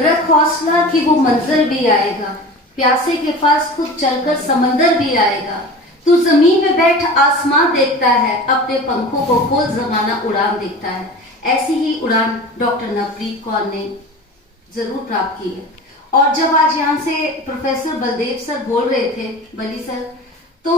रख हौसला कि वो मंजर भी आएगा, प्यासे के पास खुद चलकर समंदर भी आएगा। तू जमीन पे बैठ आसमान देखता है, अपने पंखों को खोल जमाना उड़ान देखता है। ऐसी ही उड़ान डॉक्टर नवप्रीत कौर ने जरूर प्राप्त की है। और जब आज यहाँ से प्रोफेसर बलदेव सर बोल रहे थे, बली सर, तो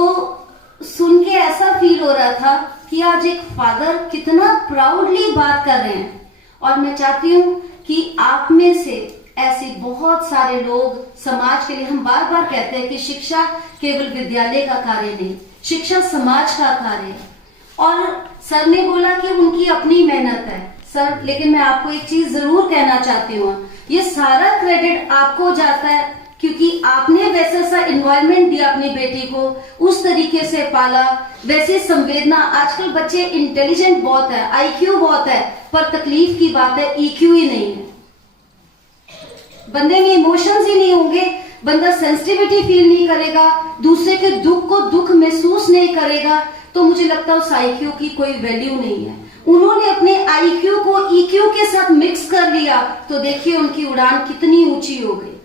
सुन के ऐसा फील हो रहा था कि आज एक फादर कितना प्राउडली बात कर रहे हैं। और मैं चाहती हूँ कि आप में से ऐसे बहुत सारे लोग समाज के लिए, हम बार बार कहते हैं कि शिक्षा केवल विद्यालय का कार्य नहीं, शिक्षा समाज का कार्य है। और सर ने बोला कि उनकी अपनी मेहनत है सर, लेकिन मैं आपको एक चीज जरूर कहना चाहती हूँ, ये सारा क्रेडिट आपको जाता है क्योंकि आपने वैसा सा एनवायरनमेंट दिया अपनी बेटी को, उस तरीके से पाला, वैसे संवेदना। आजकल बच्चे इंटेलिजेंट बहुत है, आईक्यू बहुत है, पर तकलीफ की बात है ईक्यू ही नहीं है। बंदे में इमोशंस ही नहीं होंगे, बंदा सेंसिटिविटी फील नहीं करेगा, दूसरे के दुख को दुख महसूस नहीं करेगा, तो मुझे लगता है उस आईक्यू की कोई वैल्यू नहीं है। उन्होंने अपने आईक्यू को ईक्यू के साथ मिक्स कर लिया, तो देखिए उनकी उड़ान कितनी ऊंची हो गई।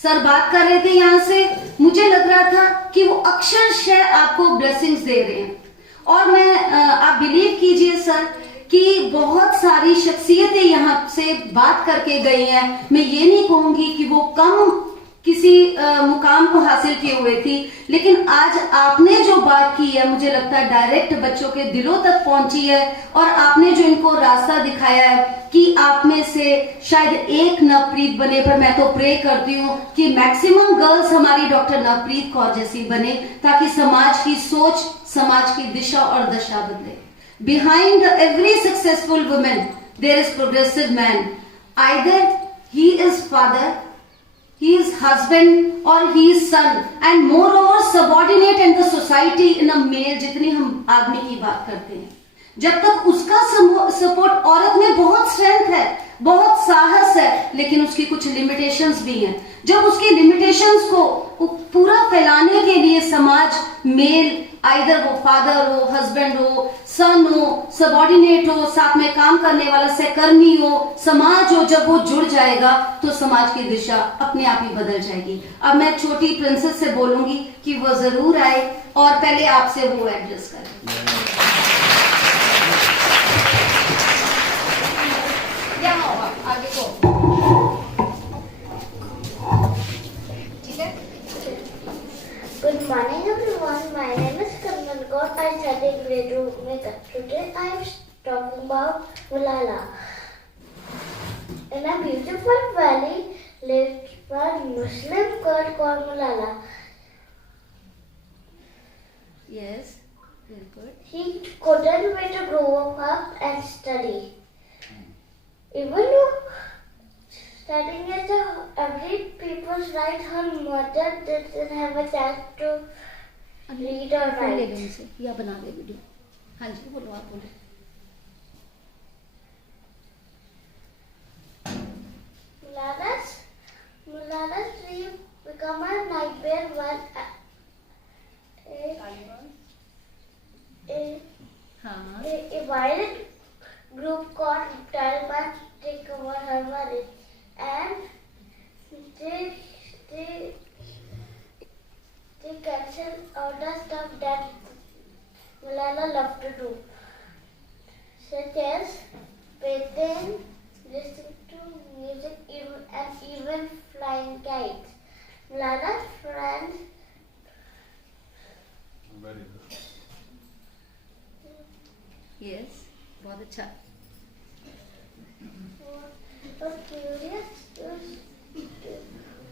सर बात कर रहे थे यहाँ से, मुझे लग रहा था कि वो अक्षरशः आपको ब्लेसिंग्स दे रहे हैं। और मैं आप बिलीव कीजिए सर कि बहुत सारी शख्सियतें यहाँ से बात करके गई हैं। मैं ये नहीं कहूंगी कि वो कम किसी मुकाम को हासिल किए हुए थी, लेकिन आज आपने जो बात की है मुझे लगता है डायरेक्ट बच्चों के दिलों तक पहुंची है। और आपने जो इनको रास्ता दिखाया है कि आप में से शायद एक नवप्रीत बने, पर मैं तो प्रे करती हूँ कि मैक्सिमम गर्ल्स हमारी डॉक्टर नवप्रीत कौर जैसी बने, ताकि समाज की सोच, समाज की दिशा और दशा बदले। Behind every successful woman, there is progressive man. Either he is father, he is husband, or he is son, and moreover subordinate in the society in a male. जितनी हम आदमी की बात करते हैं, जब तक उसका सपोर्ट, औरत में बहुत स्ट्रेंथ है, बहुत साहस है, लेकिन उसकी कुछ लिमिटेशंस भी हैं। जब उसकी लिमिटेशंस को पूरा फैलाने के लिए समाज, मेल, आइदर वो फादर हो, हस्बैंड हो, सन हो, सबऑर्डिनेट हो, साथ में काम करने वाला सहकर्मी हो, समाज हो, जब वो जुड़ जाएगा तो समाज की दिशा अपने आप ही बदल जाएगी। अब मैं छोटी प्रिंसेस से बोलूंगी कि वो जरूर आए और पहले आपसे वो एड्रेस करें। आगे को Good morning everyone, my name is Kannan Kaur. I study grade 2 makeup. Today I am talking about Malala. In a beautiful valley lived a Muslim girl called Malala. Yes, very good. She couldn't wait to grow up and study. Even though studying is every people's right, her mother didn't have a chance to read or ले write. लें इसे या बना ले video. हाँ जी बोलो, आप बोलो। Malala's dream become a nightmare when हाँ, a violent group called Taliban take over her marriage, and they cancel all the stuff that Malala loved to do, such as painting, listening to music, and even flying kites. Malala's friends yes, बहुत अच्छा। were curious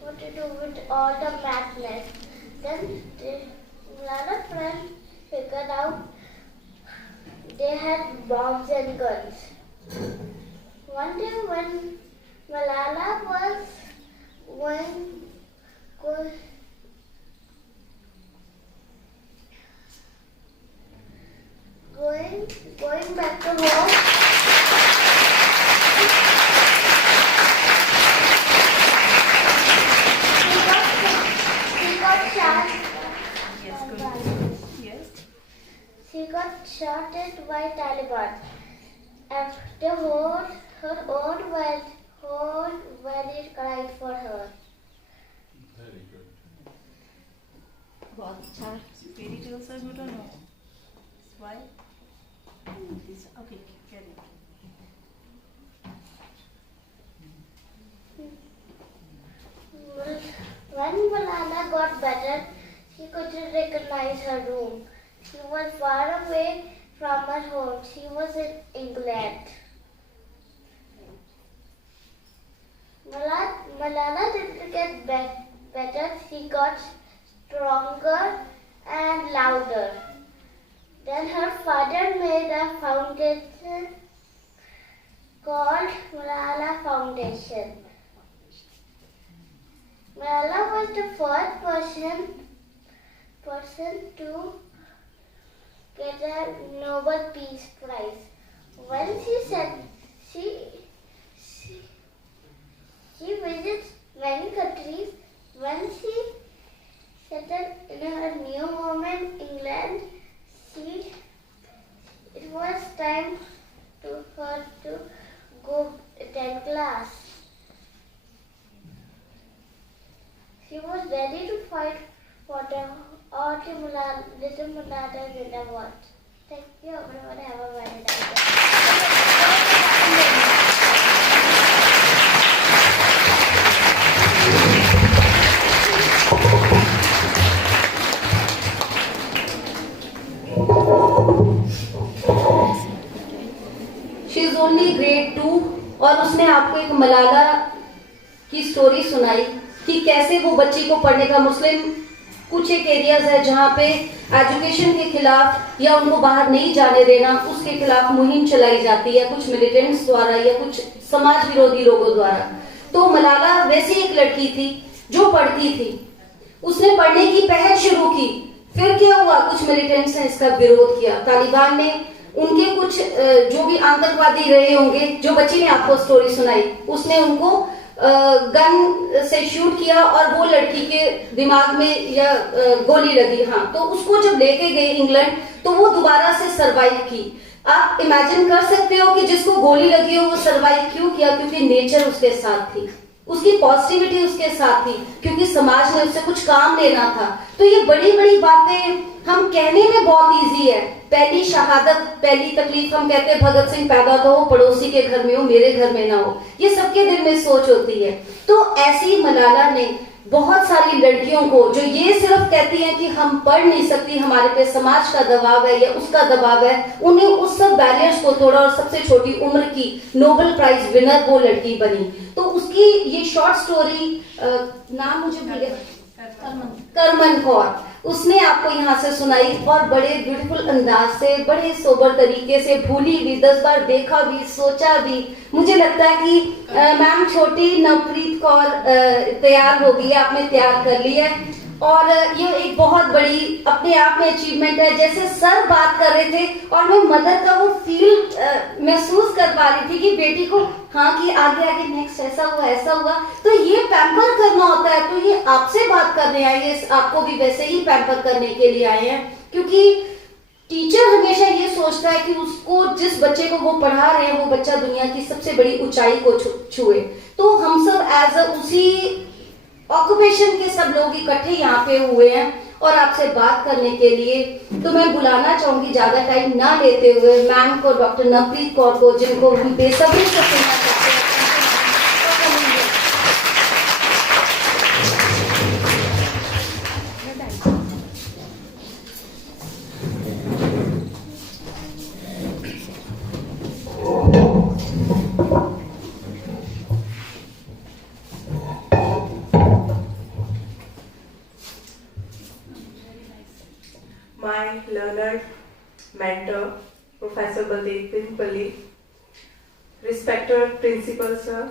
what to do with all the madness. Then Malala's friends figured out they had bombs and guns. One day when Malala was going back to home, she got shot at by Taliban. After her whole valley answer you don't know. Why? Okay, carry on. When Malala got better, she couldn't recognize her room. She was far away from her home. She was in England. Malala didn't get better. She got stronger and louder. Then her father made a foundation called Malala Foundation. Malala was the first person to get a Nobel Peace Prize. When she visits many countries. When she settled in her new home in England, it was time for her to go attend class. She was ready to fight for the little Malala did award. Thank you everyone. Have a very nice day. She is only grade 2 और उसने आपको एक मलाला की story सुनाई कि कैसे वो बच्ची को पढ़ने का मुस्लिम कुछ एक एरियाज है जहाँ पे एजुकेशन के खिलाफ या उनको बाहर नहीं जाने देना उसके खिलाफ मुहिम चलाई जाती है कुछ मिलिटेंट्स द्वारा या कुछ समाज विरोधी लोगों द्वारा। तो मलाला वैसी एक लड़की थी जो पढ़ती थी, उसने पढ़ने की पहल शुरू की। फिर क्या हुआ, कुछ मिलिटेंट्स ने इसका विरोध किया। तालिबान ने उनके कुछ जो भी आतंकवादी रहे होंगे, जो बच्ची ने आपको स्टोरी सुनाई, उसने उनको गन से शूट किया और वो लड़की के दिमाग में या गोली लगी। हाँ, तो उसको जब लेके गए इंग्लैंड तो वो दोबारा से सरवाइव की। आप इमेजिन कर सकते हो कि जिसको गोली लगी हो वो सरवाइव क्यों किया? क्योंकि नेचर उसके साथ थी, उसकी पॉजिटिविटी उसके साथ थी, क्योंकि समाज ने उससे कुछ काम लेना था। तो ये बड़ी बड़ी बातें हम कहने में बहुत इजी है। पहली शहादत, पहली तकलीफ हम कहते हैं भगत सिंह पैदा तो हो पड़ोसी के घर में हो, मेरे घर में ना हो, ये सबके दिल में सोच होती है। तो ऐसी मलाला ने बहुत सारी लड़कियों को जो ये सिर्फ कहती हैं कि हम पढ़ नहीं सकती, हमारे पे समाज का दबाव है या उसका दबाव है, उन्हें उस सब बैरियर्स को तोड़ा और सबसे छोटी उम्र की नोबेल प्राइज विनर वो लड़की बनी। तो उसकी ये शॉर्ट स्टोरी, नाम मुझे भूल गया, करमन कौर, उसने आपको यहाँ से सुनाई और बड़े ब्यूटीफुल अंदाज से, बड़े सोबर तरीके से, भूली भी, 10 बार देखा भी, सोचा भी। मुझे लगता है कि मैम छोटी नवप्रीत कौर तैयार हो गई है, आपने तैयार कर ली है और ये एक बहुत बड़ी अपने आप में अचीवमेंट है। जैसे सर बात कर रहे थे और मैं मदर का वो फील महसूस कर पा रही थी कि बेटी को हाँ कि आगे आगे नेक्स्ट ऐसा हुआ ऐसा हुआ, तो ये पैम्पर करना होता है। तो ये आपसे बात करने आए हैं, आपको भी वैसे ही पैम्पर करने के लिए आए हैं, क्योंकि टीचर हमेशा ये सोचता है कि उसको जिस बच्चे को वो पढ़ा रहे हैं वो बच्चा दुनिया की सबसे बड़ी ऊंचाई को छुए। तो हम सब एज अ उसी ऑक्यूपेशन के सब लोग इकट्ठे यहाँ पे हुए हैं और आपसे बात करने के लिए। तो मैं बुलाना चाहूंगी ज्यादा टाइम ना लेते हुए मैम को, डॉक्टर नवप्रीत कौर को, जिनको हम बेसब्री से सुनना चाहते हैं। My learned mentor, Professor Baldev Pimpali, respected principal sir,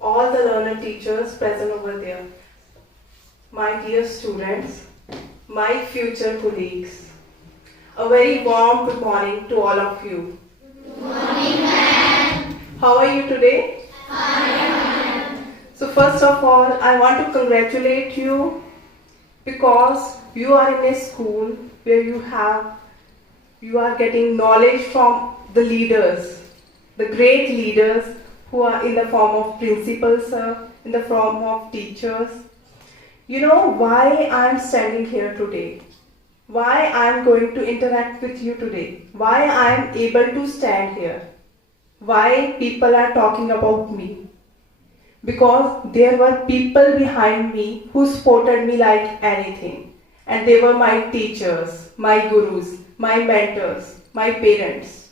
all the learned teachers present over there, my dear students, my future colleagues, a very warm good morning to all of you. Good morning, ma'am. How are you today? Fine. So first of all, I want to congratulate you because you are in a school where you are getting knowledge from the leaders, the great leaders who are in the form of principals, in the form of teachers. You know why I am standing here today? why I am going to interact with you today, why I am able to stand here, why people are talking about me. Because there were people behind me who supported me like anything. And they were my teachers, my gurus, my mentors, my parents.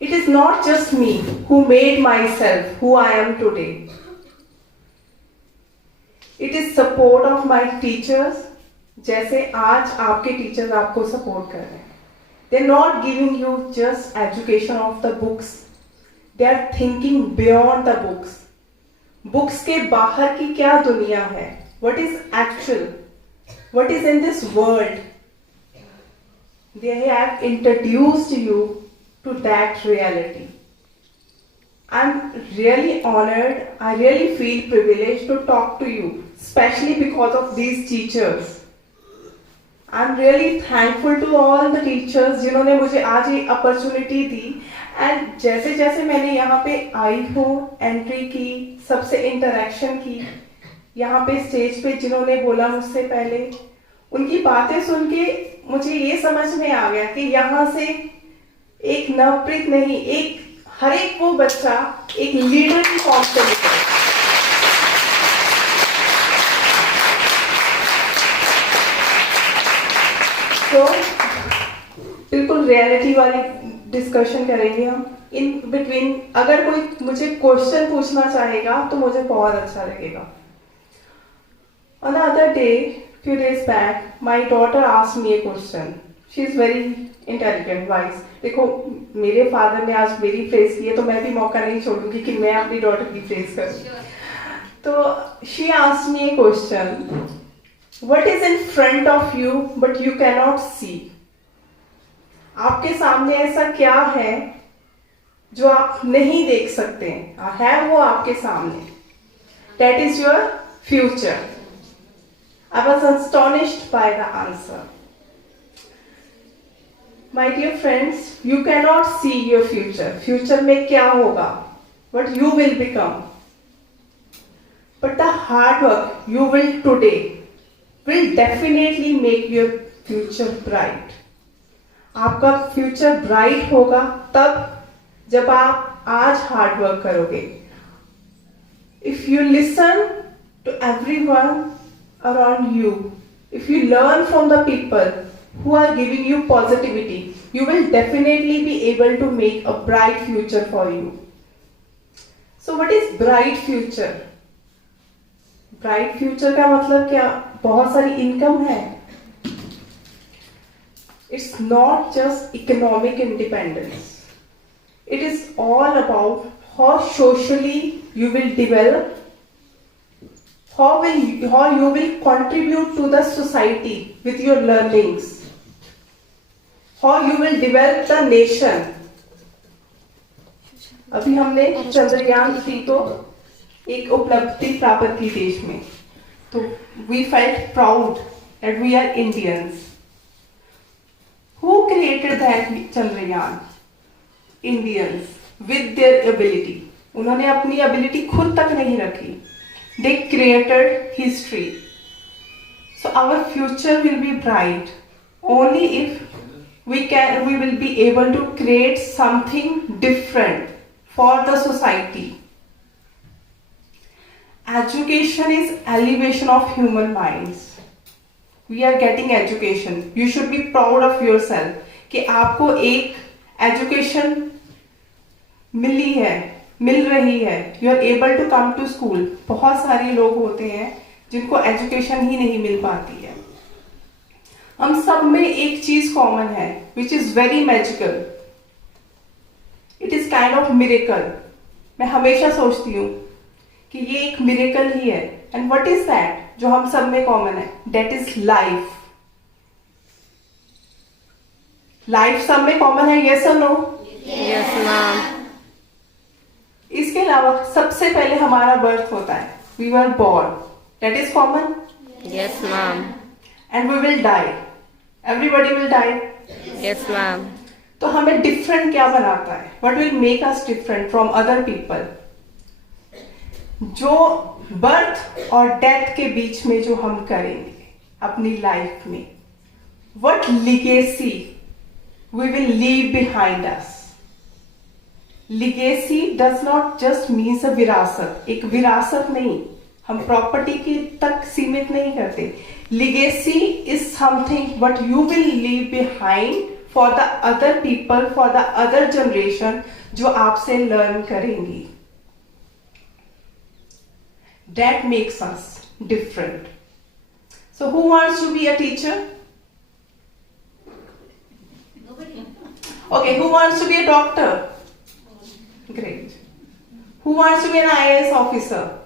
It is not just me who made myself who I am today. It is support of my teachers, जैसे आज आपके teachers आपको support कर रहे हैं. They are not giving you just education of the books. They are thinking beyond the books. Books के बाहर की क्या दुनिया है? What is actual? What is in this world? They have introduced you to that reality. I'm really honored. I really feel privileged to talk to you, especially because of these teachers. I'm really thankful to all the teachers जिन्होंने मुझे आज ये opportunity the. And जैसे जैसे मैंने यहाँ पे आई हूँ, एंट्री की, सबसे इंटरेक्शन की, यहाँ पे स्टेज पे जिन्होंने बोला मुझसे पहले, उनकी बातें सुन के मुझे ये समझ में आ गया कि यहाँ से एक नवप्रीत नहीं, एक हर एक वो बच्चा एक लीडर की फॉर्म से निकले. तो बिल्कुल रियलिटी वाली डिस्कशन करेंगे हम. इन बिटवीन अगर कोई मुझे क्वेश्चन पूछना चाहेगा तो मुझे बहुत अच्छा लगेगा. On the other day, few days back, my daughter asked me a question. She is very intelligent, wise. देखो मेरे फादर ने आज मेरी प्रेज की है तो मैं भी मौका नहीं छोड़ूंगी कि मैं अपनी डॉटर की प्रेज करूं. तो she asked me a question. What is in front of you but you cannot see? आपके सामने ऐसा क्या है जो आप नहीं देख सकते है वो आपके सामने. That is your future. I was astonished by the answer. My dear friends, you cannot see your future. Future में क्या होगा? What you will become. But the hard work you will today will definitely make your future bright. आपका future bright होगा तब जब आप आज hard work करोगे. If you listen to everyone around you, if you learn from the people who are giving you positivity, you will definitely be able to make a bright future for you. So what is bright future? Bright future का मतलब क्या? बहुत सारी income है. It's not just economic independence. It is all about how socially you will develop, how you will contribute to the society with your learnings, how you will develop the nation. अभी हमने चंद्रयान 3 को एक उपलब्धि प्राप्त की देश में, तो we felt proud that we are Indians. Who created that Chandrayaan? Indians with their ability. उन्होंने अपनी ability खुद तक नहीं रखी. They created history. So our future will be bright only if we will be able to create something different for the society. Education is elevation of human minds. We are getting education. You should be proud of yourself कि आपको एक education मिल रही है. You are able to come to school. बहुत सारे लोग होते हैं जिनको एजुकेशन ही नहीं मिल पाती है. हम सब में एक चीज कॉमन है which is very magical. It is kind of miracle. मैं हमेशा सोचती हूँ कि ये एक मिरेकल ही है. एंड व्हाट इज दैट जो हम सब में कॉमन है? That is life. लाइफ सब में कॉमन है, यस और नो? Yes ma'am. इसके अलावा सबसे पहले हमारा बर्थ होता है. We were born, that is common. Yes ma'am. And we will die. Everybody will die. Yes ma'am. तो हमें डिफरेंट क्या बनाता है? What will make us different from other people? जो बर्थ और डेथ के बीच में जो हम करेंगे अपनी लाइफ में, what legacy we will leave behind us. Legacy does not just means a विरासत, एक विरासत नहीं, हम प्रॉपर्टी के तक सीमित नहीं करते. Legacy is something what you will leave behind for the other people, for the other generation जो आपसे learn करेंगी. That makes us different. So who wants to be a teacher? Okay, who wants to be a doctor? Great. Who wants to be an IAS officer?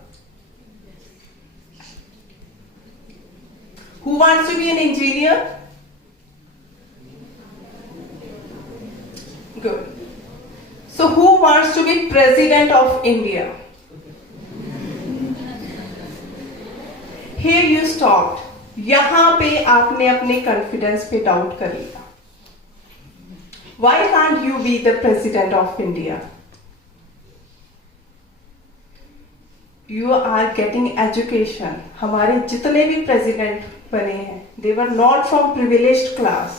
Who wants to be an engineer? Good. So who wants to be President of India? Here you stopped. यहाँ पे आपने अपने confidence पे doubt कर लिया. Why can't you be the President of India? You are getting education. हमारे जितने भी president बने हैं, they were not from privileged class.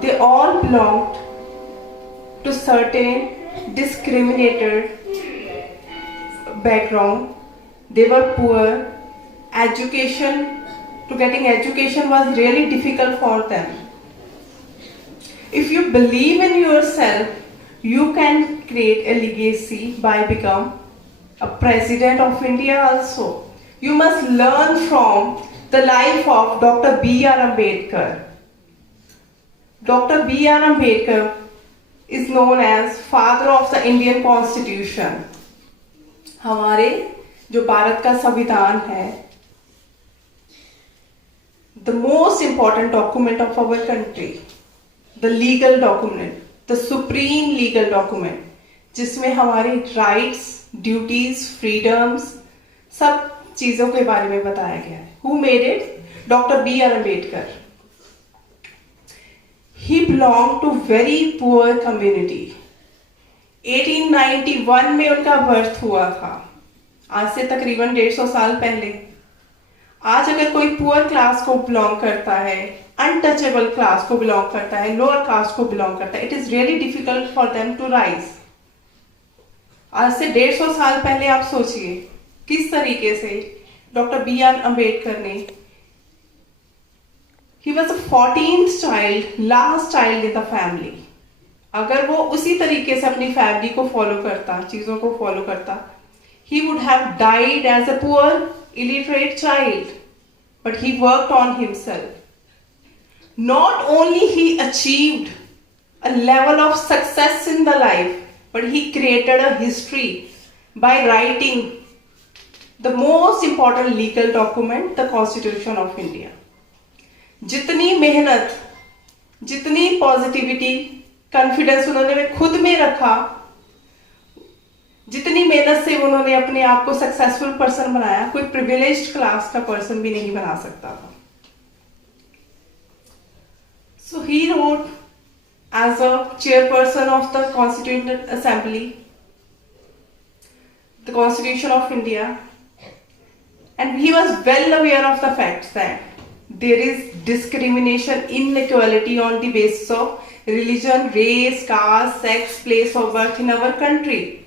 They all belonged to certain discriminated background. They were poor. Getting education was really difficult for them. If you believe in yourself, you can create a legacy by become a President of India also. You must learn from the life of Dr. B.R. Ambedkar. Dr. B.R. Ambedkar is known as father of the Indian Constitution. हमारे जो भारत का संविधान है, the most important document of our country, the legal document, the supreme legal document, जिसमें हमारे rights, duties, freedoms, सब चीजों के बारे में बताया गया है. Who made it? Dr. B.R. Ambedkar. He belonged to very poor community. 1891 में उनका बर्थ हुआ था. आज से तकरीबन 150 साल पहले. आज अगर कोई पुअर क्लास को बिलोंग करता है, अनटचेबल क्लास को बिलोंग करता है, लोअर कास्ट को बिलोंग करता है, it is really difficult for them to rise. आज से 150 साल पहले आप सोचिए किस तरीके से डॉक्टर बी आर अम्बेडकर ने, he was the 14th child, last child in the family. अगर वो उसी तरीके से अपनी फैमिली को फॉलो करता, चीजों को फॉलो करता, he would have died as a poor illiterate child, but he worked on himself. Not only he achieved a level of success in the life, but he created a history by writing the most important legal document, the Constitution of India. जितनी मेहनत, जितनी positivity, confidence उन्होंने खुद में रखा, जितनी मेहनत से उन्होंने अपने आप को सक्सेसफुल पर्सन बनाया, कोई प्रिविलेज्ड क्लास का पर्सन भी नहीं बना सकता था. So he wrote as a chairperson of the Constituent Assembly, the Constitution of India, and he was well aware of the facts that there is discrimination, inequality on the basis of religion, race, caste, sex, place of birth in our country.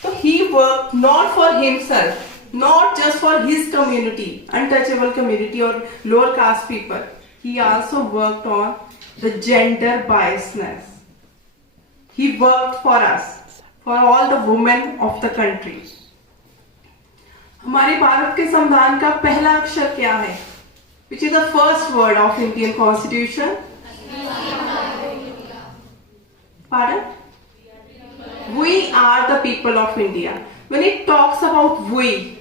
So he worked not for himself, not just for his community, untouchable community or lower caste people. He also worked on the gender biasness. He worked for us, for all the women of the country. हमारे भारत के संविधान का पहला अक्षर क्या है? Which is the first word of Indian Constitution? Pardon? We are the people of India. When it talks about we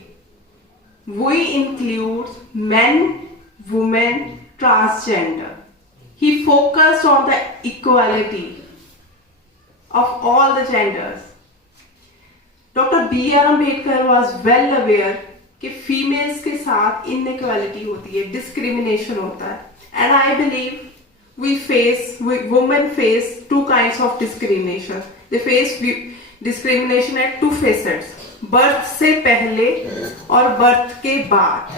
includes men, women, transgender. He focused on the equality of all the genders. Dr. B.R. Ambedkar was well aware कि females के साथ inequality होती है, discrimination होता है. And I believe women face two kinds of discrimination. They face discrimination at two facets, birth से पहले और बर्थ के बाद.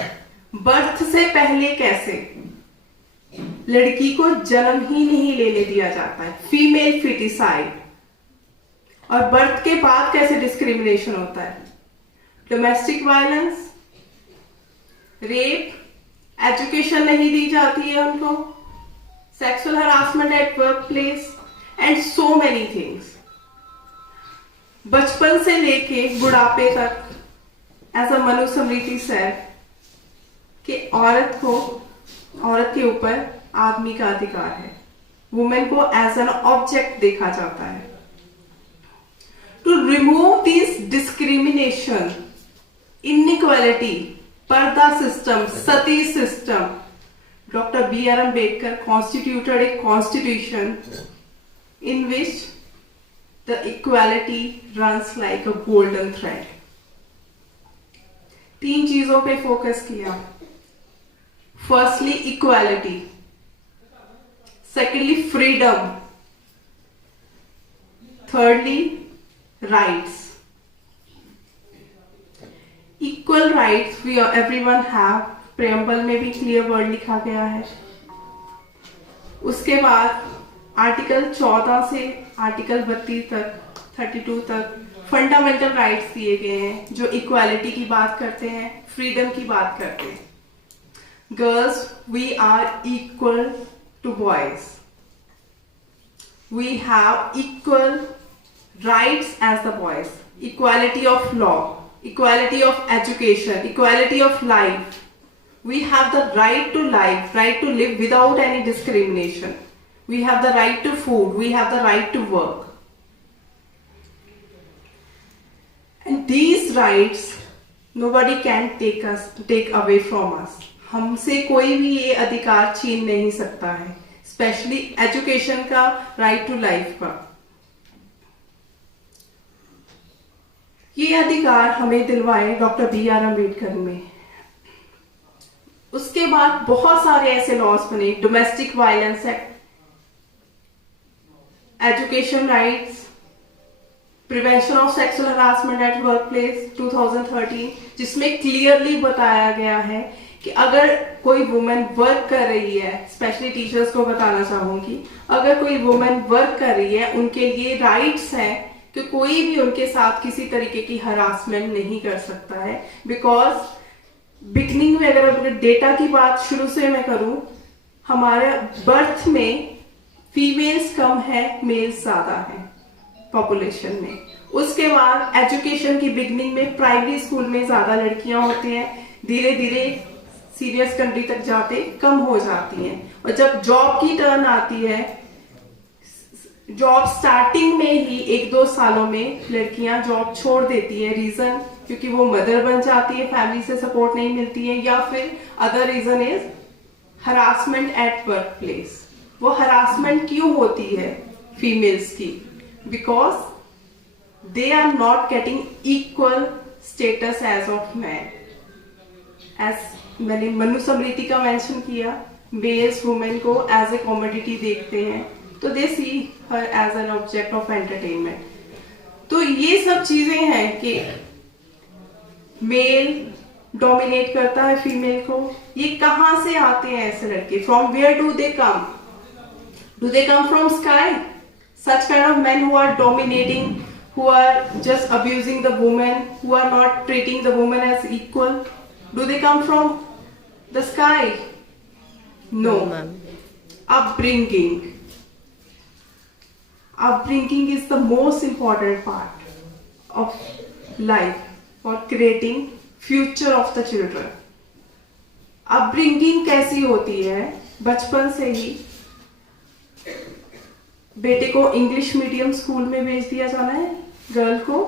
बर्थ से पहले कैसे लड़की को जन्म ही नहीं लेने दिया जाता है, फीमेल फिटिसाइड, और बर्थ के बाद कैसे डिस्क्रिमिनेशन होता है, डोमेस्टिक वायलेंस, रेप, एजुकेशन नहीं दी जाती है उनको, sexual harassment at work place and so many things. बचपन से लेके बुढ़ापे तक, as a Manu Smriti said कि औरत के ऊपर आदमी का अधिकार है, वुमेन को एज एन ऑब्जेक्ट देखा जाता है। To remove this discrimination, inequality, purdah system, sati system, Dr. B.R. Ambedkar constituted a constitution in which the equality runs like a golden thread. 3 चीजों पे फोकस किया। Firstly, equality. Secondly, freedom. Thirdly, rights. Equal rights everyone have. Preamble में भी clear word लिखा गया है। उसके बाद आर्टिकल 14 से आर्टिकल 32 तक 32 तक फंडामेंटल राइट्स दिए गए हैं जो इक्वालिटी की बात करते हैं, फ्रीडम की बात करते हैं। Girls, we are equal to boys, we have equal rights as the boys, equality of law, equality of education, equality of life. We have the right to life, right to live without any discrimination. We have the right to food, we have the right to work. And these rights, nobody can take away from us. हमसे कोई भी ये अधिकार छीन नहीं सकता है, specially education का, राइट टू लाइफ का। ये अधिकार हमें दिलवाए डॉक्टर B.R. अम्बेडकर ने। उसके बाद बहुत सारे ऐसे लॉज बने, domestic violence act, education rights, prevention of sexual harassment at work place 2013, जिसमें क्लियरली बताया गया है कि अगर कोई वुमेन वर्क कर रही है, स्पेशली टीचर्स को बताना चाहूंगी, अगर कोई वुमेन वर्क कर रही है, उनके लिए राइट्स हैं कि कोई भी उनके साथ किसी तरीके की हरासमेंट नहीं कर सकता है। बिकॉज बिगनिंग में अगर डेटा की बात शुरू से मैं करूं, हमारे बर्थ में फीमेल्स कम है, मेल्स ज्यादा है पॉपुलेशन में। उसके बाद एजुकेशन की बिगनिंग में प्राइमरी स्कूल में ज्यादा लड़कियां होती हैं, धीरे धीरे सीनियर सेकेंडरी तक जाते कम हो जाती हैं। और जब जॉब की टर्न आती है, जॉब स्टार्टिंग में ही 1-2 सालों में लड़कियां जॉब छोड़ देती है। रीजन क्योंकि वो मदर बन जाती है, फैमिली से सपोर्ट नहीं मिलती है, या फिर other reason is harassment at work place. वो हरासमेंट क्यों होती है फीमेल्स की? Because they are not getting equal status as of man. As मैंने मनु स्मृति का मेंशन किया, मेल्स वुमेन को एज ए कॉमोडिटी देखते हैं, तो they see her as an object of entertainment. तो ये सब चीजें हैं कि मेल डोमिनेट करता है फीमेल को। ये कहां से आते हैं ऐसे लड़के? From where do they come? Do they come from sky? Such kind of men who are dominating, who are just abusing the woman, who are not treating the woman as equal, do they come from the sky? No. Upbringing. Upbringing is the most important part of life for creating future of the children. Upbringing कैसी होती है? बचपन से ही बेटे को English medium school में भेज दिया जाना है, गर्ल को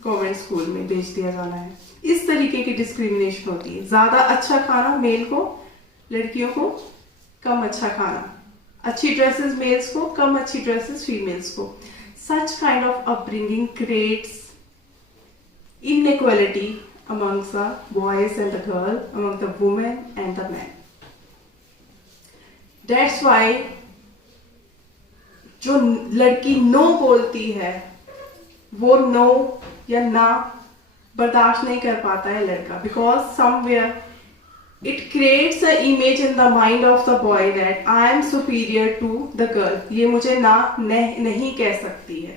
गवर्नमेंट स्कूल में भेज दिया जाना है। इस तरीके की डिस्क्रिमिनेशन होती है। ज्यादा अच्छा खाना मेल को, लड़कियों को कम अच्छा खाना, अच्छी ड्रेसेस मेल्स को, कम अच्छी ड्रेसेस फीमेल्स को। सच kind of upbringing creates inequality amongst the boys and the girl, among the women and the men. That's why जो लड़की नो बोलती है, वो नो या ना बर्दाश्त नहीं कर पाता है लड़का, because somewhere it creates an image in the mind of the boy that I am superior to the girl. ये मुझे नहीं कह सकती है.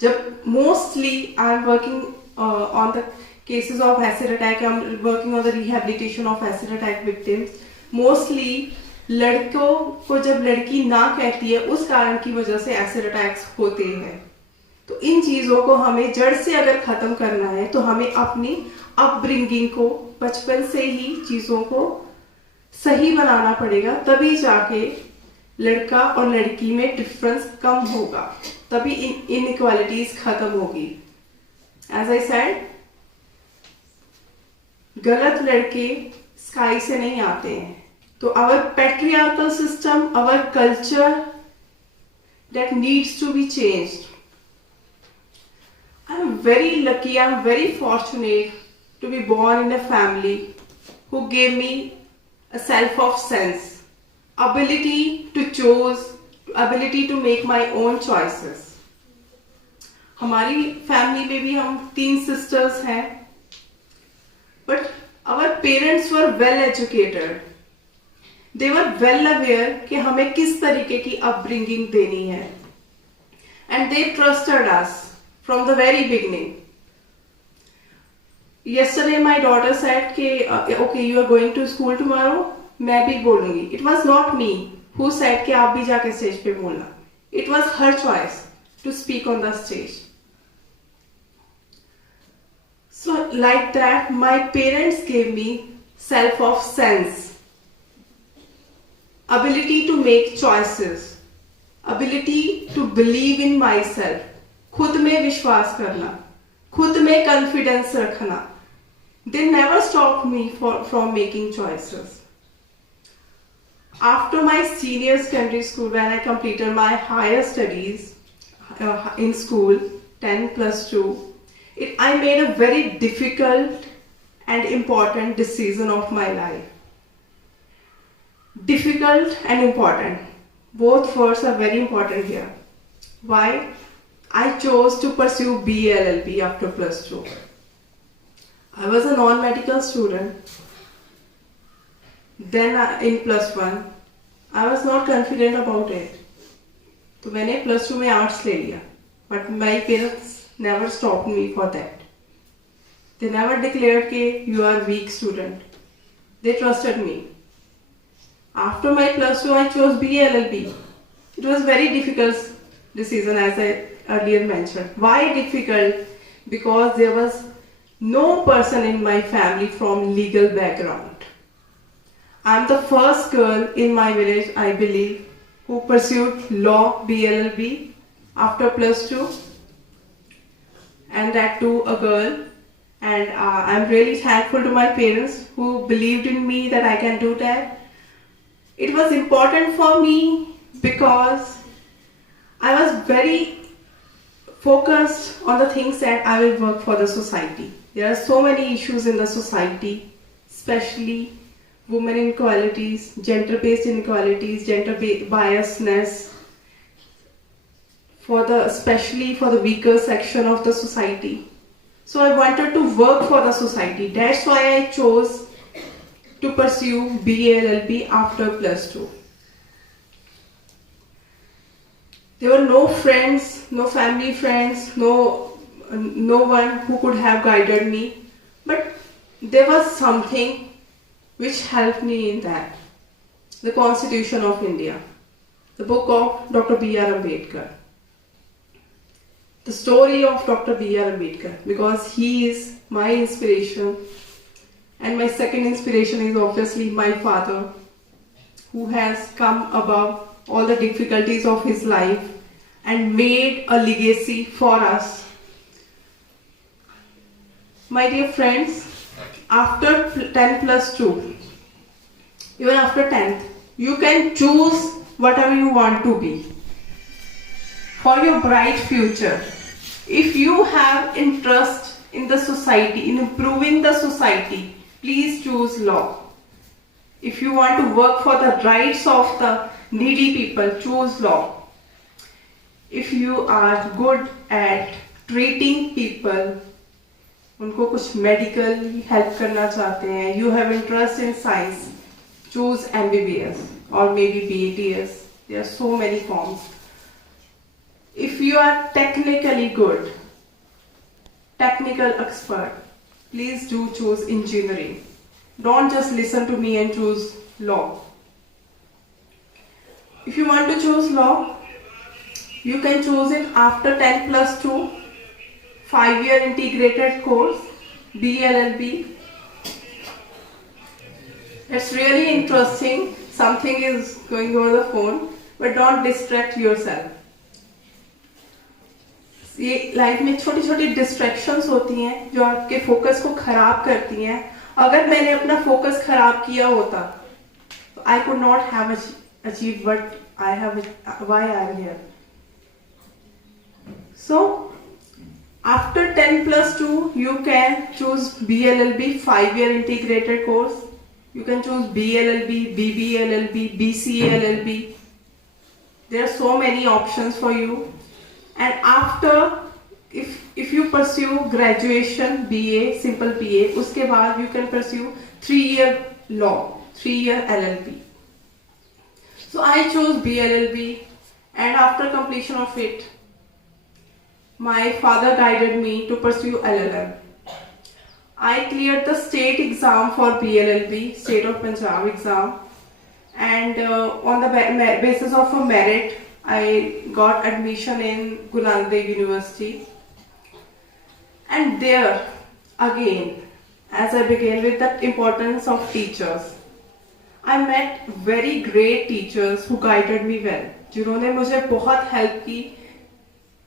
जब mostly I am working on the cases of acid attack, I am working on the rehabilitation of acid attack victims. Mostly लड़कों को जब लड़की ना कहती है उस कारण की वजह से एसिड अटैक्स होते हैं. तो इन चीजों को हमें जड़ से अगर खत्म करना है तो हमें अपनी अपब्रिंगिंग को बचपन से ही चीजों को सही बनाना पड़ेगा. तभी जाके लड़का और लड़की में डिफरेंस कम होगा, तभी इनइक्वालिटीज खत्म होगी. एज आई सेड, गलत लड़के स्काई से नहीं आते हैं. तो our patriarchal system, our culture, that needs to be changed. I am very lucky, I am very fortunate to be born in a family who gave me a self of sense, ability to choose, ability to make my own choices. हमारी family में भी हम 3 sisters हैं, but our parents were well educated. They were well aware कि हमें किस तरीके की अपब्रिंगिंग देनी है, and they trusted us from the very beginning. Yesterday my daughter said कि okay, you are going to school tomorrow. मैं भी बोलूंगी. It was not me who said कि आप भी जाके स्टेज पे बोलना. It was her choice to speak on the stage. So like that, my parents gave me self of sense, ability to make choices, ability to believe in myself, खुद में विश्वास करना, खुद में confidence रखना. They never stopped me from making choices. After my senior secondary school, when I completed my higher studies in school, 10 plus 2, I made a very difficult and important decision of my life. Difficult and important. Both words are very important here. Why? I chose to pursue BA LLB after plus 2. I was a non-medical student. Then in plus 1, I was not confident about it. तो मैंने plus 2 में arts ले लिया. But my parents never stopped me for that. They never declared कि you are weak student. They trusted me. After my plus 2, I chose BA LLB. It was very difficult decision, as I earlier mentioned. Why difficult? Because there was no person in my family from legal background. I am the first girl in my village, I believe, who pursued law BA LLB after plus 2, and that too a girl. And I'm really thankful to my parents who believed in me that I can do that. It was important for me because I was very focused on the things that I will work for the society. There are so many issues in the society, especially women inequalities, gender-based inequalities, gender biasness, especially for the weaker section of the society. So I wanted to work for the society. That's why I chose to pursue BA LLB after plus 2. There were no friends, no family friends, no one who could have guided me. But there was something which helped me in that. The Constitution of India, the book of Dr. B.R. Ambedkar. The story of Dr. B.R. Ambedkar, because he is my inspiration, and my second inspiration is obviously my father, who has come above all the difficulties of his life and made a legacy for us. My dear friends, after 10 plus 2, even after 10th, you can choose whatever you want to be for your bright future. If you have interest in the society, in improving the society, please choose law. If you want to work for the rights of the needy people, choose law. If you are good at treating people उनको कुछ medical help करना चाहते हैं, you have interest in science, choose MBBS or maybe BATS. There are so many forms. If you are technically good, technical expert, please do choose engineering. Don't just listen to me and choose law. If you want to choose law, you can choose it after 10+2 5-year integrated course, BLLB. It's really interesting. Something is going over the phone, but don't distract yourself. ये life में छोटी छोटी distractions होती हैं जो आपके focus को खराब करती हैं. अगर मैंने अपना फोकस खराब किया होता तो I could not have achieved what I have, why I am here. So after 10+2 you can choose BLLB, 5-year integrated course. You can choose BLLB, BBLLB, BCALLB. There are so many options for you. And after, if you pursue graduation, BA, simple BA, उसके बाद you can pursue 3-year law, 3-year LLB. So I chose BLLB, and after completion of it, my father guided me to pursue LLM. I cleared the state exam for BLLB, State of Punjab exam, and on the basis of a merit, I got admission in Guru Nanak Dev University. And there, again, as I began with the importance of teachers, I met very great teachers who guided me well, जिन्होंने मुझे बहुत help की.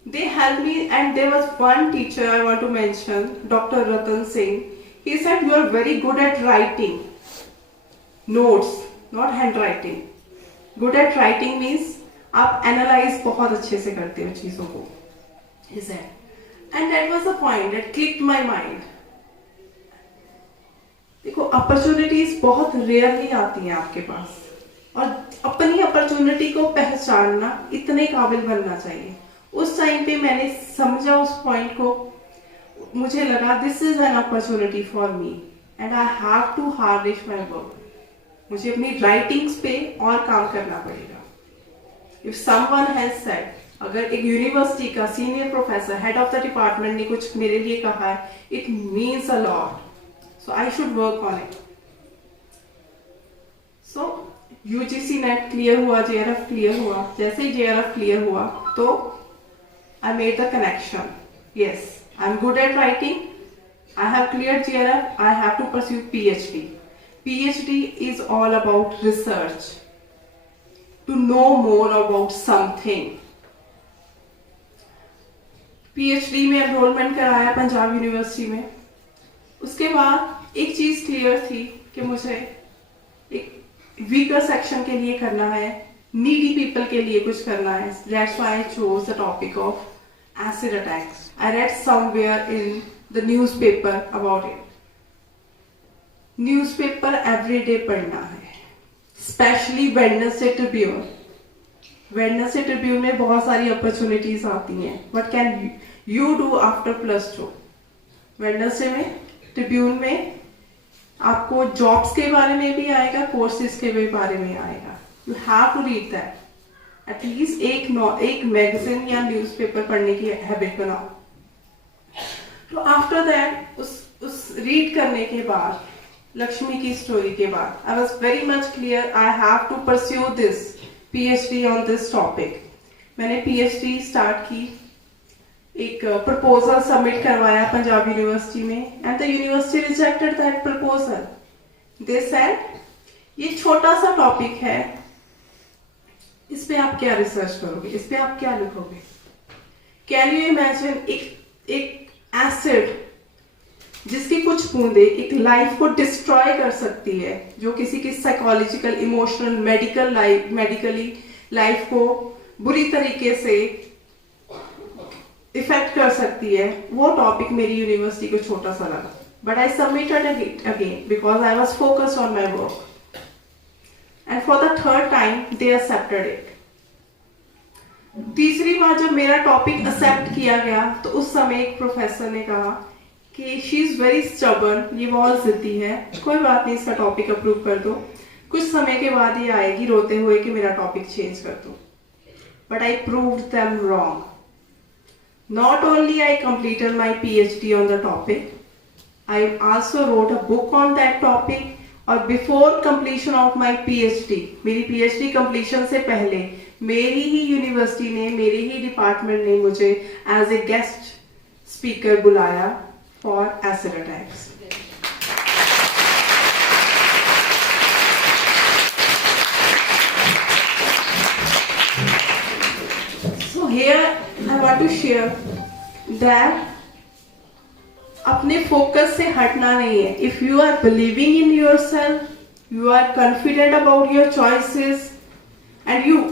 They helped me, and there was one teacher I want to mention, Dr. Ratan Singh. He said, you are very good at writing notes, not handwriting. Good at writing means आप analyze बहुत अच्छे से करते हो चीजों को. He said, and that was the point that clicked my mind. देखो opportunities बहुत rarely आती हैं आपके पास, और अपनी opportunity को पहचानना, इतने काबिल बनना चाहिए. उस टाइम पे मैंने समझा उस पॉइंट को, मुझे लगा this is an opportunity for me and I have to harness my work. मुझे अपनी राइटिंग्स पे और काम करना पड़ेगा. इफ समवन हैज सेड, अगर एक यूनिवर्सिटी का senior professor, head of the department ने कुछ मेरे लिए कहा है, it means a lot, so I should work on it. So UGC net clear हुआ, JRF क्लियर हुआ. जैसे ही JRF क्लियर हुआ तो I made the connection. Yes, I'm good at writing. I have cleared JRF. I have to pursue PhD. PhD is all about research. To know more about something. PhD में enrollment कराया Punjab university में. उसके बाद एक चीज clear थी कि मुझे एक वीकर सेक्शन के लिए करना है, needy people के लिए कुछ करना है. That's why I chose the topic of acid attacks. I read somewhere in the newspaper about it. Newspaper every day पढ़ना है, especially Wednesday Tribune. Wednesday Tribune में बहुत सारी opportunities आती हैं. What can you do after +2? Wednesday में, Tribune में आपको jobs के बारे में भी आएगा, courses के भी बारे में आएगा. You have to read that. At least एक मैगजीन या न्यूज़पेपर पढ़ने की हैबिट बनाओ. तो आफ्टर दैट उस रीड करने के बाद, लक्ष्मी की स्टोरी के बाद, I was very much clear I have to pursue this PhD on this topic. मैंने PhD स्टार्ट की, एक प्रपोजल सबमिट करवाया पंजाब यूनिवर्सिटी में, and the university rejected that proposal. They said ये छोटा सा टॉपिक है, इस पे आप क्या रिसर्च करोगे, इस पे आप क्या लिखोगे. कैन यू इमेजिन एक एसिड जिसकी कुछ बूंदे एक लाइफ को डिस्ट्रॉय कर सकती है, जो किसी की साइकोलॉजिकल, इमोशनल, मेडिकली लाइफ को बुरी तरीके से इफेक्ट कर सकती है. वो टॉपिक मेरी यूनिवर्सिटी को छोटा सा लगा, but I submitted it again because I was focused on my work. And for the third time, they accepted it. तीसरी बार जब मेरा टॉपिक एक्सेप्ट किया गया तो उस समय एक प्रोफेसर ने कहा कि शी इज वेरी स्टबर्न, ये बहुत जिद्दी है, कोई बात नहीं, इसका टॉपिक अप्रूव कर दो। कुछ समय के बाद ये आएगी रोते हुए कि मेरा टॉपिक चेंज कर दो। But I proved them wrong. Not only I completed my PhD on the topic, I also wrote a book on that topic, और before completion of my PhD, मेरी PhD कंप्लीशन से पहले मेरी ही university ने, मेरे ही department ने मुझे as a guest speaker बुलाया for acid attacks. So here I want to share that अपने फोकस से हटना नहीं है। If you are believing in yourself, you are confident about your choices and you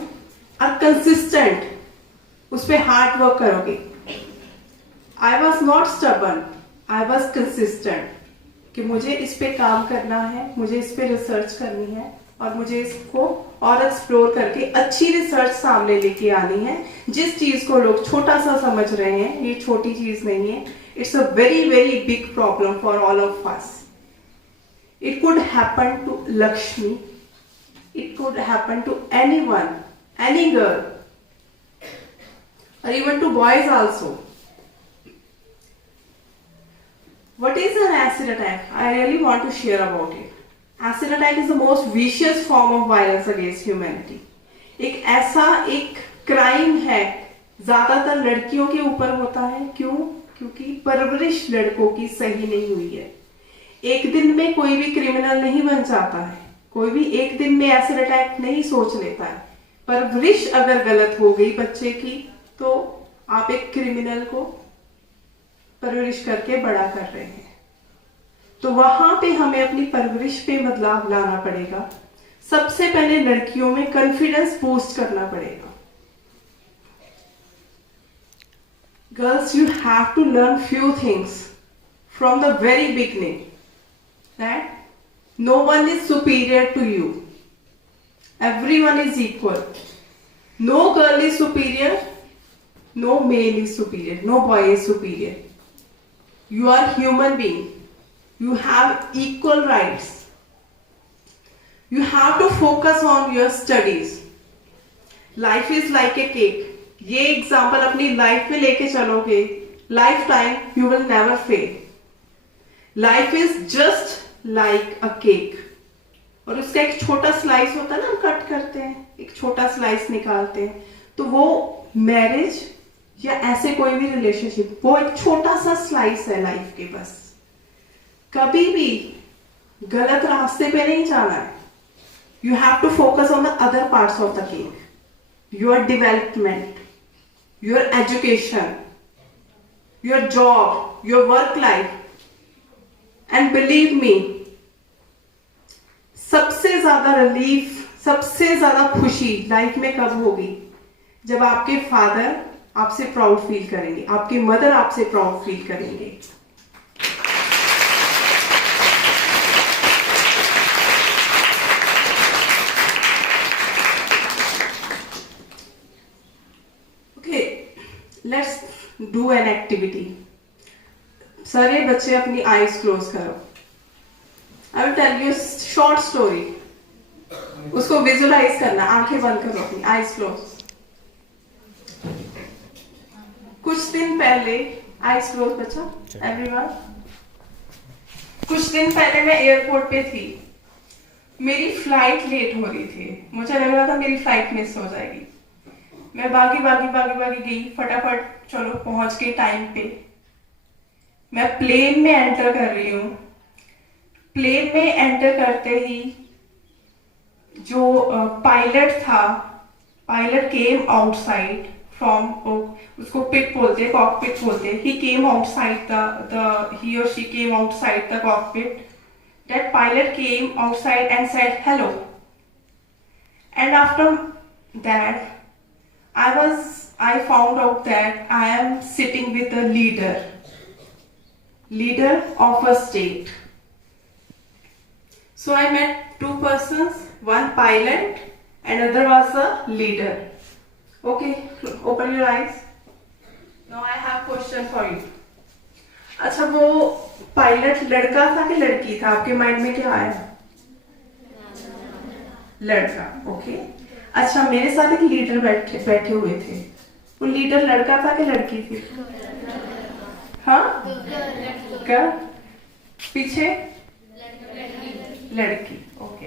are consistent, उस पर hard work करोगे। I was not stubborn, I was consistent कि मुझे इस पे काम करना है, मुझे इस पे रिसर्च करनी है और मुझे इसको और एक्सप्लोर करके अच्छी रिसर्च सामने लेके आनी है। जिस चीज को लोग छोटा सा समझ रहे हैं, ये छोटी चीज नहीं है, it's a very very big problem for all of us. It could happen to Lakshmi, it could happen to anyone, any girl, or even to boys also. What is an acid attack? I really want to share about it. Acid attack is the most vicious form of violence against humanity. एक ऐसा एक crime है, ज्यादातर लड़कियों के ऊपर होता है। क्यों? क्योंकि परवरिश लड़कों की सही नहीं हुई है। एक दिन में कोई भी क्रिमिनल नहीं बन जाता है, कोई भी एक दिन में एसिड अटैक नहीं सोच लेता है। परवरिश अगर गलत हो गई बच्चे की, तो आप एक क्रिमिनल को परवरिश करके बड़ा कर रहे हैं। तो वहां पे हमें अपनी परवरिश पे बदलाव लाना पड़ेगा। सबसे पहले लड़कियों में कॉन्फिडेंस बूस्ट करना पड़ेगा। Girls, you have to learn few things from the very beginning, that no one is superior to you. Everyone is equal. No girl is superior, no male is superior, no boy is superior. You are human being. You have equal rights. You have to focus on your studies. Life is like a cake. ये example अपनी life में लेके चलोगे, life time you will never fail. Life is just like a cake, और उसका एक छोटा slice होता है ना, हम कट करते हैं, एक छोटा स्लाइस निकालते हैं, तो वो मैरिज या ऐसे कोई भी रिलेशनशिप, वो एक छोटा सा स्लाइस है लाइफ के। बस कभी भी गलत रास्ते पे नहीं जाना है। You have to focus on the other parts of the cake, your development, your education, your job, your work life. And believe me, सबसे ज्यादा रिलीफ, सबसे ज्यादा खुशी लाइफ में कब होगी? जब आपके फादर आपसे प्राउड फील करेंगे, आपकी मदर आपसे प्राउड फील करेंगे। Let's do an activity. सारे बच्चे अपनी आईज क्लोज करो। I will tell you short story, उसको विजुलाइज करना। आंखें बंद करो, अपनी आईज क्लोज। कुछ दिन पहले, आईज क्लोज बच्चा, एवरीवन। कुछ दिन पहले मैं एयरपोर्ट पे थी, मेरी फ्लाइट लेट हो रही थी, मुझे लग रहा था मेरी फ्लाइट मिस हो जाएगी। मैं भागी गई, फटाफट चलो पहुंच गई टाइम पे। मैं प्लेन में एंटर कर रही हूँ। प्लेन में एंटर करते ही जो पायलट था, पायलट केम आउटसाइड फ्रॉम, उसको पिट बोलते हैं, कॉकपिट बोलते हैं। He came outside he or she came outside the cockpit. That pilot came outside and said hello. And after that, I found out that I am sitting with a leader of a state. So I met two persons, one pilot and other was a leader. Okay, open your eyes. Now I have question for you. अच्छा, वो pilot लड़का था कि लड़की था? आपके mind में क्या आया? लड़का, ओके। अच्छा, मेरे साथ एक लीडर बैठे हुए थे, वो लीडर लड़का था कि लड़की थी? हाँ, गर्ल। पीछे लड़की, ओके।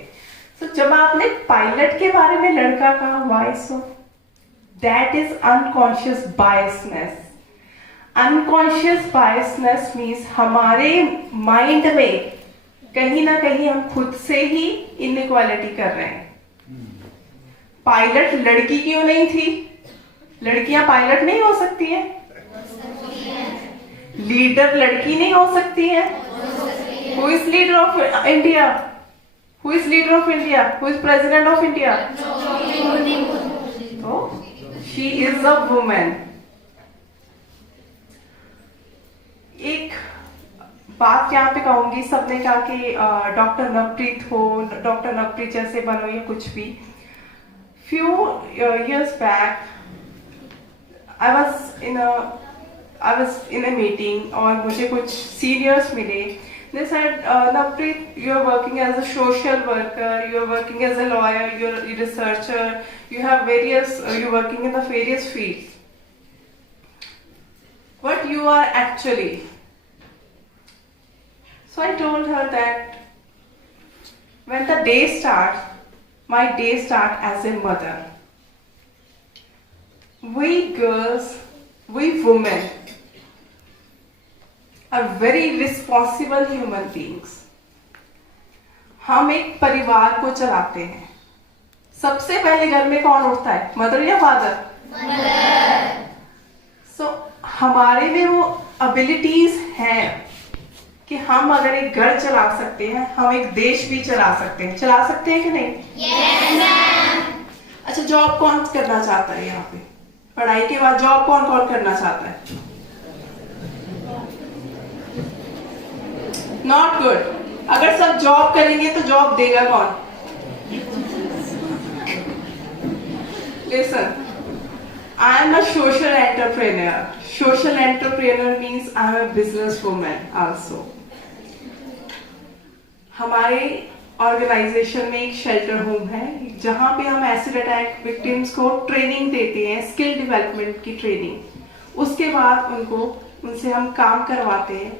तो जब आपने पायलट के बारे में लड़का कहा, why so? That is unconscious biasness. Unconscious biasness means हमारे माइंड में कहीं ना कहीं हम खुद से ही इनइक्वालिटी कर रहे हैं। पायलट लड़की क्यों नहीं थी? लड़कियां पायलट नहीं हो सकती हैं? लीडर लड़की नहीं हो सकती है? Who is leader of India? Who is leader of India? Who is president of India? तो शी इज अ वुमेन। एक बात यहाँ पे कहूंगी, सबने कहा कि डॉक्टर नवप्रीत हो, डॉक्टर नवप्रीत जैसे बनो या कुछ भी। Few years back I was in a meeting और मुझे कुछ सीनियर्स मिले। They said, Navpreet, you are working as a social worker, you are working as a lawyer, you are a researcher, you have you're working in the various fields. What you are actually? So I told her that when the day starts, my day starts as a mother. We girls, we women are very responsible human beings. हम एक परिवार को चलाते हैं। सबसे पहले घर में कौन उठता है, मदर या फादर? मदर। सो हमारे में वो एबिलिटीज हैं कि हम अगर एक घर चला सकते हैं, हम एक देश भी चला सकते हैं। चला सकते हैं कि नहीं? Yes, ma'am. अच्छा, जॉब कौन करना चाहता है यहाँ पे? पढ़ाई के बाद जॉब कौन कौन करना चाहता है? Not good. अगर सब जॉब करेंगे तो जॉब देगा कौन? Listen, I am a social entrepreneur. Social entrepreneur means I am a business woman also. हमारे ऑर्गेनाइजेशन में एक शेल्टर होम है जहां पे हम एसिड अटैक विक्टिम्स को ट्रेनिंग देते हैं, स्किल डेवलपमेंट की ट्रेनिंग। उसके बाद उनसे हम काम करवाते हैं,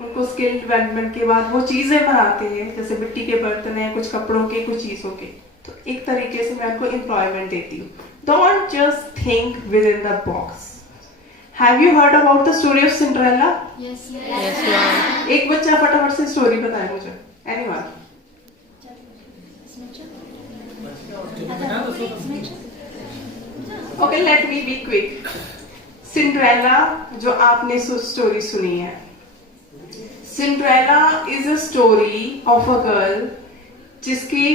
उनको स्किल डेवलपमेंट के बाद वो चीजें बनाते हैं, जैसे मिट्टी के बर्तन है, कुछ कपड़ों के, कुछ चीजों के। तो एक तरीके से मैं उनको एम्प्लॉयमेंट देती हूँ। Don't just think with in the box. Have you heard about the story of Cinderella? Yes, ma'am. एक बच्चा फटाफट से स्टोरी बताए मुझे। Anyone? Okay, let me be quick. Cinderella जो आपने स्टोरी सुनी है, Cinderella is a story of a girl जिसकी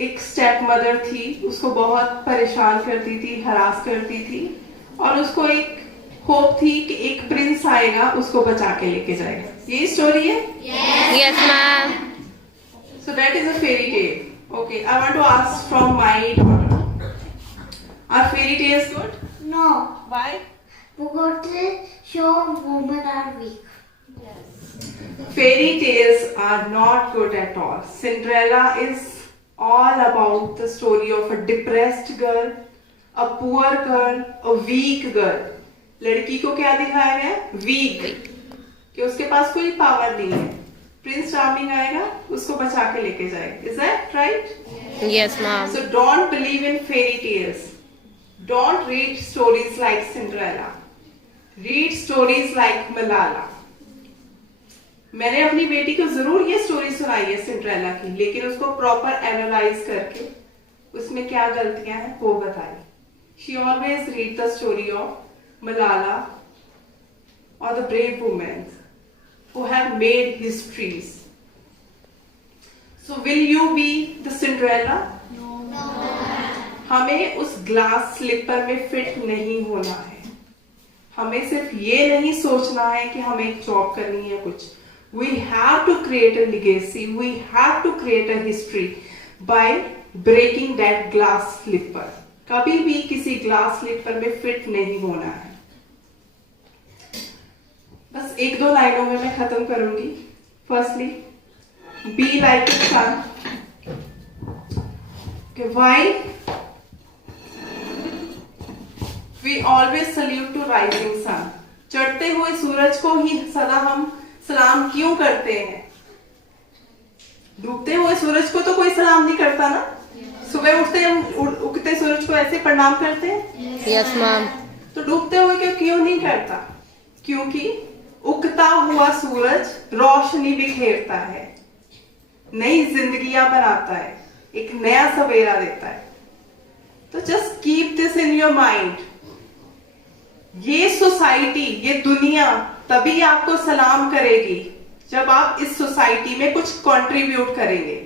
एक स्टेप मदर थी, उसको बहुत परेशान करती थी, हरास करती थी, और उसको एक होप थी कि एक प्रिंस आएगा, उसको बचा के लेके जाएगा। ये स्टोरी है? Yes, ma'am. So that is a fairy tale. Okay, I want to ask from my daughter. Are fairy tales good? No, Why? because they show women are weak. Fairy tales are not good at all. Cinderella is all about the story of a depressed girl, a poor girl, a weak girl. लड़की को क्या दिखाया गया? Week, कि उसके पास कोई power नहीं है। प्रिंस चार्मिंग आएगा, उसको बचा के लेके जाएगा। Is that right? Yes, ma'am. So don't believe in fairy tales. Don't read stories like Cinderella. Read stories like Malala. मैंने अपनी बेटी को जरूर ये स्टोरी सुनाई है सिंड्रेला की, लेकिन उसको प्रॉपर एनालाइज करके उसमें क्या गलतियां हैं वो बताई। She always read the story of Malala or the brave women who have made histories. So will you be the Cinderella? No. हमें उस ग्लास स्लीपर में फिट नहीं होना है। हमें सिर्फ ये नहीं सोचना है कि हमें एक जॉब करनी है कुछ। We have to create a legacy. We have to create a history by breaking that glass slipper. कभी भी किसी ग्लास स्लीपर में फिट नहीं होना है। बस 1-2 लाइनों में मैं खत्म करूंगी. Firstly, be like a sun. Why we always salute to rising sun? चढ़ते हुए सूरज को ही सदा हम सलाम क्यों करते हैं? डूबते हुए सूरज को तो कोई सलाम नहीं करता ना. सुबह उठते हम उगते सूरज को ऐसे प्रणाम करते हैं. Yes, ma'am. तो डूबते हुए क्यों नहीं करता? क्योंकि उगता हुआ सूरज रोशनी बिखेरता है, नई जिंदगियां बनाता है, एक नया सवेरा देता है. तो just keep this in your mind. ये सोसाइटी, ये दुनिया तभी आपको सलाम करेगी जब आप इस सोसाइटी में कुछ कंट्रीब्यूट करेंगे.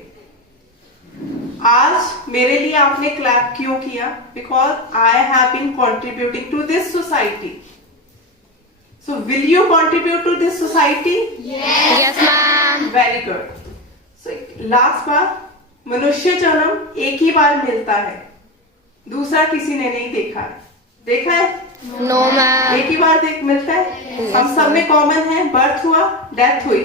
आज मेरे लिए आपने क्लैप क्यों किया? Because I have been contributing to this society. So will you contribute to this society? Yes, ma'am. Very good. So last बार, मनुष्य जन्म एक ही बार मिलता है, दूसरा किसी ने नहीं देखा है. देखा है? No, ma'am. एक ही बार मिलता है. हम सब में कॉमन है, बर्थ हुआ, डेथ हुई.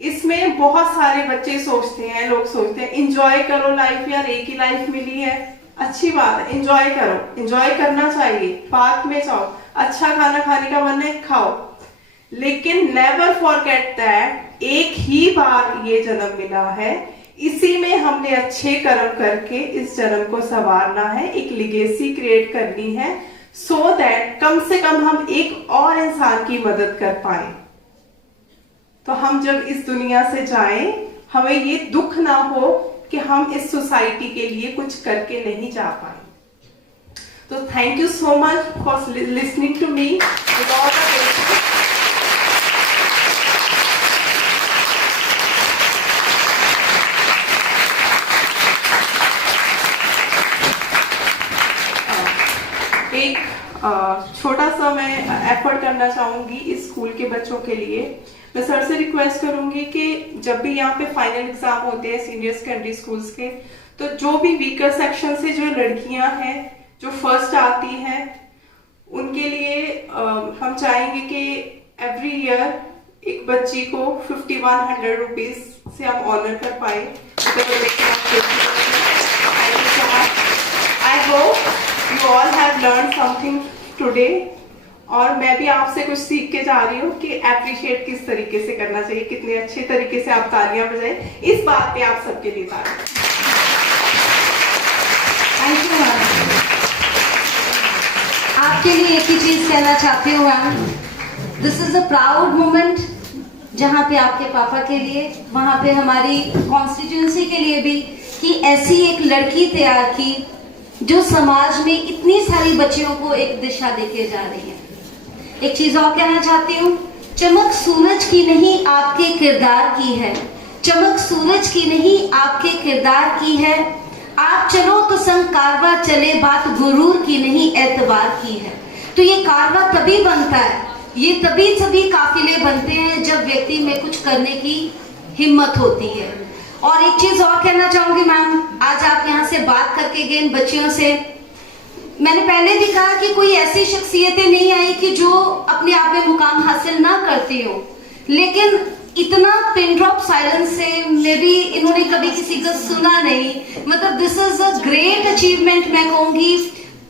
इसमें बहुत सारे बच्चे सोचते हैं, लोग सोचते हैं एंजॉय करो लाइफ, यार एक ही लाइफ मिली है. अच्छी बात है, एंजॉय करो, एंजॉय करना चाहिए. पार्क में जाओ, अच्छा खाना खाने का मन है, खाओ. लेकिन नेवर फॉरगेट दैट एक ही बार ये जन्म मिला है. इसी में हमने अच्छे कर्म करके इस जन्म को संवारना है, एक लिगेसी क्रिएट करनी है, सो दैट कम से कम हम एक और इंसान की मदद कर पाए. तो हम जब इस दुनिया से जाएं, हमें ये दुख ना हो कि हम इस सोसाइटी के लिए कुछ करके नहीं जा पाए. तो thank you so much for listening to me with all the एक छोटा सा मैं एफर्ट करना चाहूंगी इस स्कूल के बच्चों के लिए. मैं सर से रिक्वेस्ट करूंगी कि जब भी यहाँ पे फाइनल एग्जाम होते हैं सीनियर सेकेंडरी स्कूल्स के, तो जो भी वीकर सेक्शन से जो लड़कियां हैं जो फर्स्ट आती हैं, उनके लिए हम चाहेंगे कि एवरी ईयर एक बच्ची को 5100 रुपीज से हम ऑनर कर पाए. I hope you all have learned something today. और मैं भी आपसे कुछ सीख के जा रही हूँ कि अप्रिशिएट किस तरीके से करना चाहिए, कितने अच्छे तरीके से आप तालियां बजाएं. इस बात पे आप सबके लिए तालियां. Thank you ma'am. आपके लिए एक ही चीज कहना चाहती हूँ ma'am. This is a proud moment, जहाँ पे आपके पापा के लिए, वहाँ पे हमारी कॉन्स्टिट्यूंसी के लिए भी, कि ऐसी एक लड़की तैयार की जो समाज में इतनी सारी बच्चियों को एक दिशा देके जा रही है. एक चीज और कहना चाहती हूँ, चमक सूरज की नहीं आपके किरदार की है. चमक सूरज की नहीं आपके किरदार की है. आप चलो तो संग कारवा चले, बात गुरूर की नहीं एतबार की है. तो ये कारवा तभी बनता है, ये तभी सभी काफिले बनते हैं जब व्यक्ति में कुछ करने की हिम्मत होती है. और एक चीज और कहना चाहूंगी मैम, आज आप यहाँ से बात करके गए इन बच्चियों से. मैंने पहले भी कहा कि कोई ऐसी शख्सियतें नहीं आई कि जो अपने आप में मुकाम हासिल ना करती हो, लेकिन इतना पिन ड्रॉप साइलेंस से मे भी इन्होंने कभी किसी को सुना नहीं. मतलब this is a great achievement. मैं कहूंगी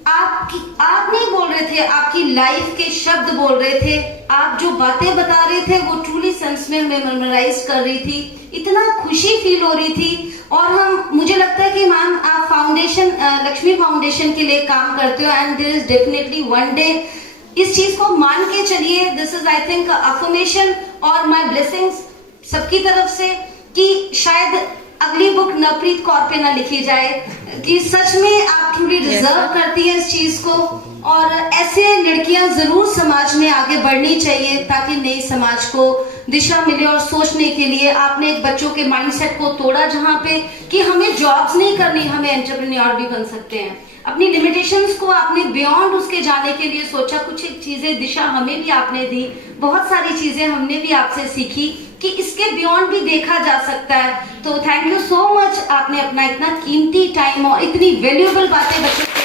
आप नहीं बोल रहे थे, आपकी लाइफ के शब्द बोल रहे थे. आप जो बातें बता रहे थे वो ट्रूली सेंस में मेमोराइज कर रही थी. इतना खुशी फील हो रही थी. और मुझे लगता है कि मैम आप फाउंडेशन, लक्ष्मी फाउंडेशन के लिए काम करते हो, and there is definitely one day, इस चीज को मान के चलिए. This is I think affirmation और माय ब्लेसिंग्स सबकी तरफ से, कि शायद अगली बुक नवप्रीत कौर पे ना लिखी जाए, कि सच में आप ट्रूली डिजर्व करती है इस चीज को. और ऐसे लड़कियां जरूर समाज में आगे बढ़नी चाहिए ताकि नई समाज को दिशा मिले. और सोचने के लिए आपने एक बच्चों के माइंडसेट को तोड़ा, जहां पे कि हमें जॉब्स नहीं करनी, हमें एंटरप्रेन्योर भी बन सकते हैं. अपनी लिमिटेशंस को आपने बियॉन्ड उसके जाने के लिए सोचा. कुछ चीजें दिशा हमें भी आपने दी, बहुत सारी चीजें हमने भी आपसे सीखी कि इसके बियॉन्ड भी देखा जा सकता है. तो थैंक यू सो मच, आपने अपना इतना कीमती टाइम और इतनी वैल्यूएबल बातें बच्चों को